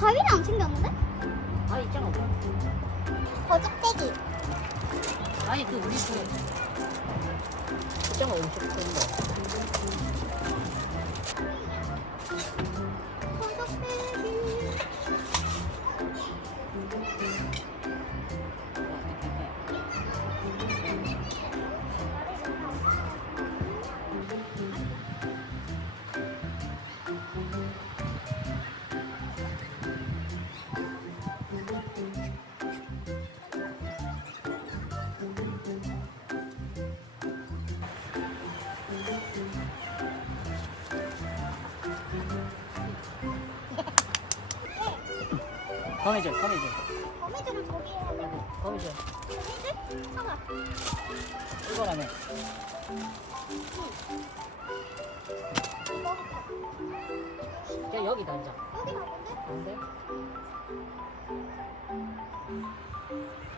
가위를 안 챙겼는데? 아 있잖아. 거짓대기. 아니 그 우리 그 있잖아 음식 끓는 거. 거짓대기. 거미줄 거미줄 거미줄을 저기 하려고. 거미줄 거미줄? 사과. 이거라며. 야 여기다 앉아. 여기 나오는데? 안 돼?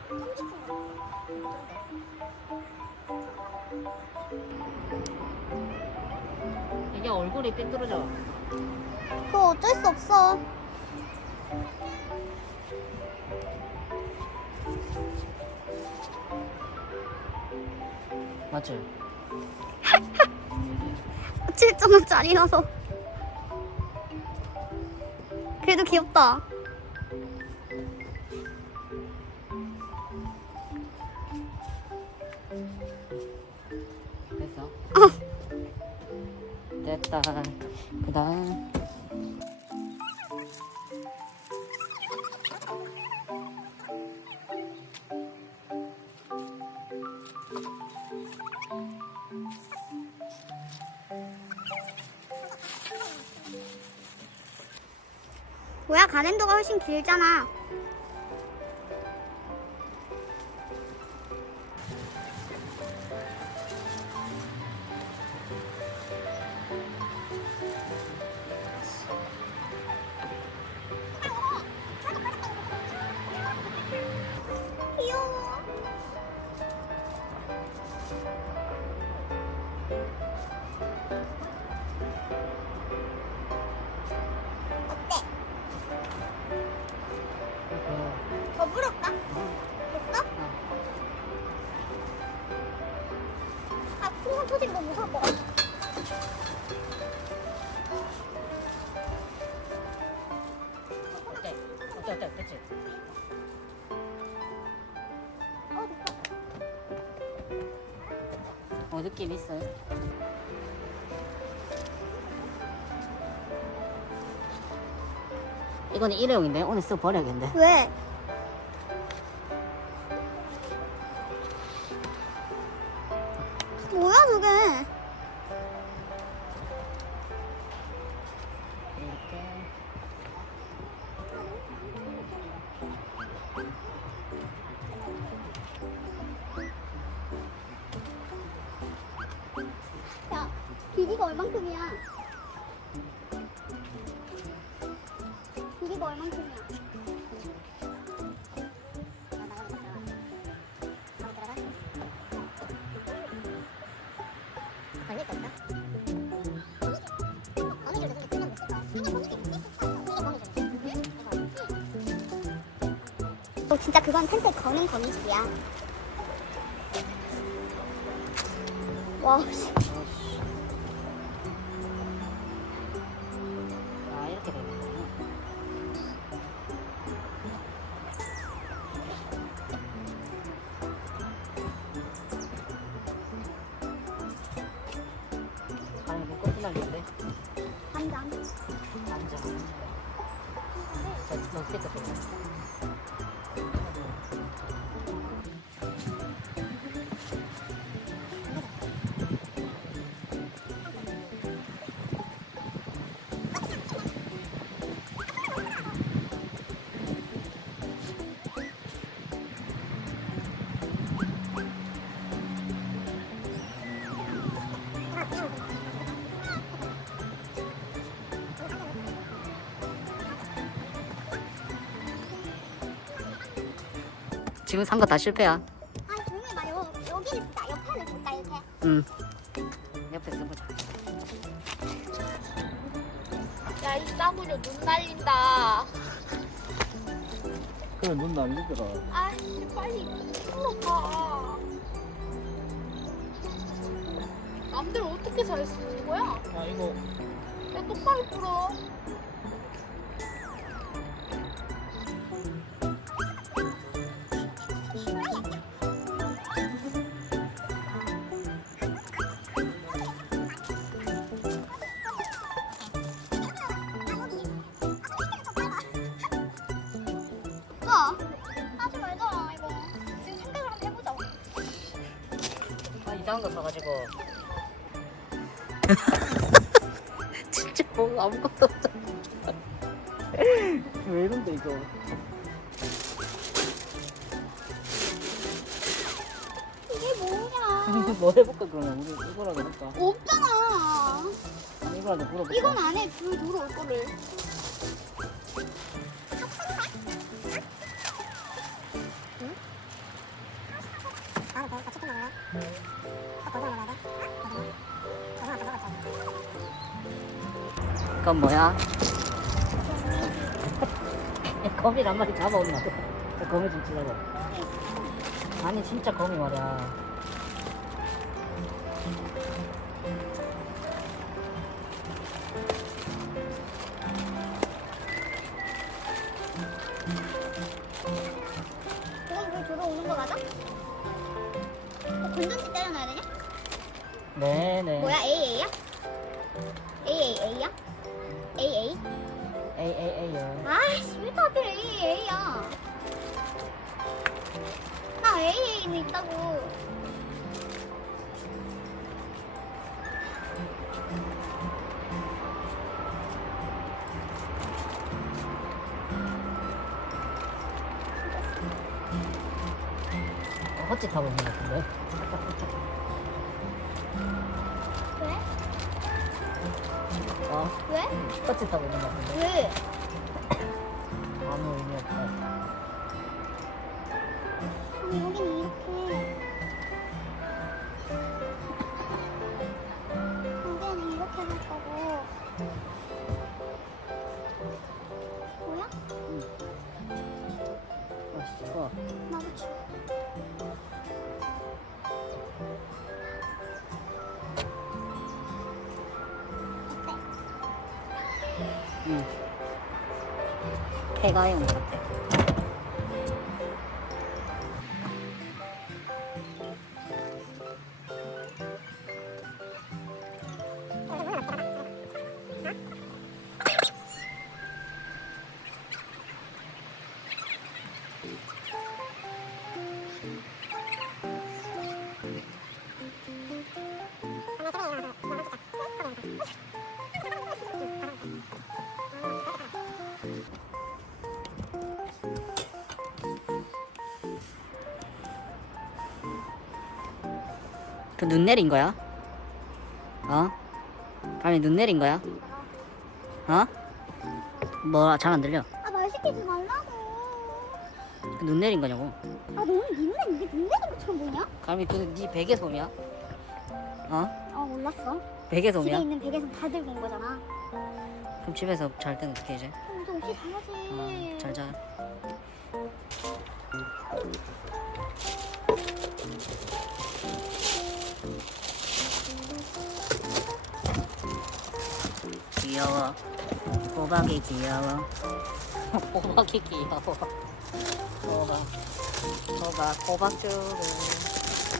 성기층 이게 얼굴이 삐뚤어져. 그거 어쩔 수 없어. 맞지? 7,000원짜리라서. 그래도 귀엽다. 됐어? 어. 됐다. 그 다음 뭐야, 가랜더가 훨씬 길잖아. 귀여워. 어때? 더 물을까? 됐어? 아, 풍선 터지기 너무 무서울 것 같아. 어때? 어때? 됐지? 됐어. 느낌 있어요? 이거는 일회용인데 오늘 쓰고 버려야겠는데. 왜? 뭐야, 저게? 이렇게 야, 길이가 얼만큼이야? 길이가 얼만큼이야? 걸릴 거 있어? 진짜 그건 텐트 거는 거미줄이야. 와, 씨. 아 이렇게 되는구나. 아니 뭐 거짓말인데? 한장. 앉아. 자 넣겠다. 지금 산 거 다 실패야. 아, 조용히 말요. 여기를 진짜 옆에를 볼까, 이렇게. 응. 옆에 써보자. 야, 이 싸구려 눈 날린다. 그래 눈도 안 씻더라. 아씨 빨리 풀어봐. 남들 어떻게 잘 쓰는 거야? 아 이거 야 똑바로 풀어. 야, 하지 말자 이거. 지금 생각을 한번 해보자. 아 이상한 거 사가지고. 진짜 뭐 아무것도 없잖아. 왜 이런데 이거? 이게 뭐냐? 뭐 해볼까 그러면 우리 이거라도 해볼까? 없잖아. 아니, 이거라도 물어볼까? 이건 안에 불 들어올 거를. 그건 뭐야? 거미 한 마리 잡아오면 안 돼? 거미 좀 치려고. 아니 진짜 거미 말이야. 그건 불 들어오는 거 맞아? 건전지 때려놔야 되냐? 네네. 뭐야 AA야? AAA야? AA? 에이에이에이요. 아이씨 왜 다들 AA야? 나 AA는 있다고. 헛짓하고 있는 것 같은데. 왜? 어? 왜? 헛짓하고 있는 것 같은데. 왜? 아무 의미 없다. 아니 여기는 이렇게 여기는 이렇게 할 거고 뭐야? 아 진짜 좋아. 나도 줘. 어때? 응. 폐가용 같아. 그 눈 내린 거야? 어? 밤에 눈 내린 거야? 어? 뭐 잘 안 들려? 아 말 시키지 말라고. 그 눈 내린 거냐고? 아 너는 니네 이게 눈 내는 것처럼 보이냐? 감히 그네 베개 솜이야? 어? 아 몰랐어. 베개 집에 솜이야? 있는 베개에서 다 들고 온 거잖아. 그럼 집에서 잘 때는 어떻게 이제? 그럼 좀 없이 자야지. 잘 자. 귀여워. 호박이 귀여워. 호박이 귀여워. 호박죽을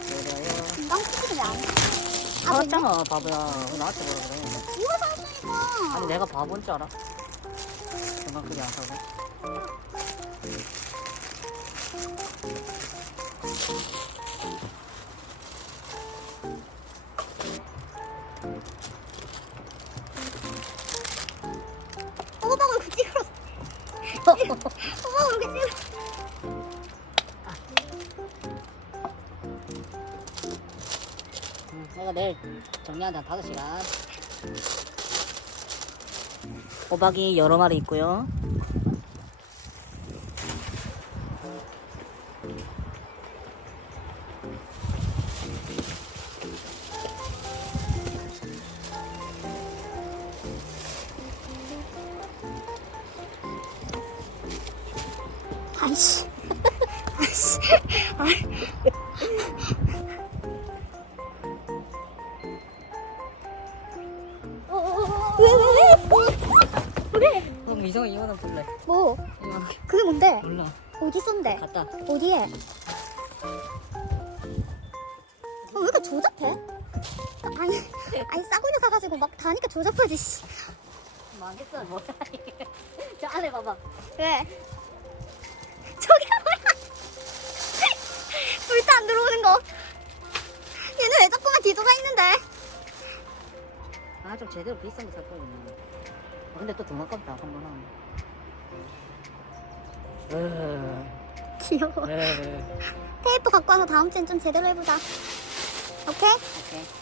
끓여요. 금방 푸시지 안 해. 알았잖아, 바보야. 왜 나한테 뭐라 그래? 이거 샀으니까. 아니, 내가 바보인 줄 알아? 금방 크게 안 사고. 호박을 그 찍으러. 호박을 그 찍으러. 내가 내일 정리하자 5시간. 호박이 여러 마리 있고요. 아이씨. 아이씨. 왜? 그럼 이성이 2만원 볼래? 뭐? 2만원. 그게 뭔데? 몰라. 어디 있었는데? 갔다. 어디에? 왜 이렇게 조잡해? 아니 싸구려 사가지고 막 다니까 조잡하지. 씨. 망했어, 뭐야. 저 안에 봐봐. 왜? 저기가 뭐야? 불타 안 들어오는 거. 얘는 왜 자꾸만 뒤돌아 있는데? 아, 좀 제대로 비싼 거 살 거야. 근데 또 돈 아깝다, 한 번 하면. 귀여워. 테이프 갖고 와서 다음 주엔 좀 제대로 해보자. 오케이? 오케이.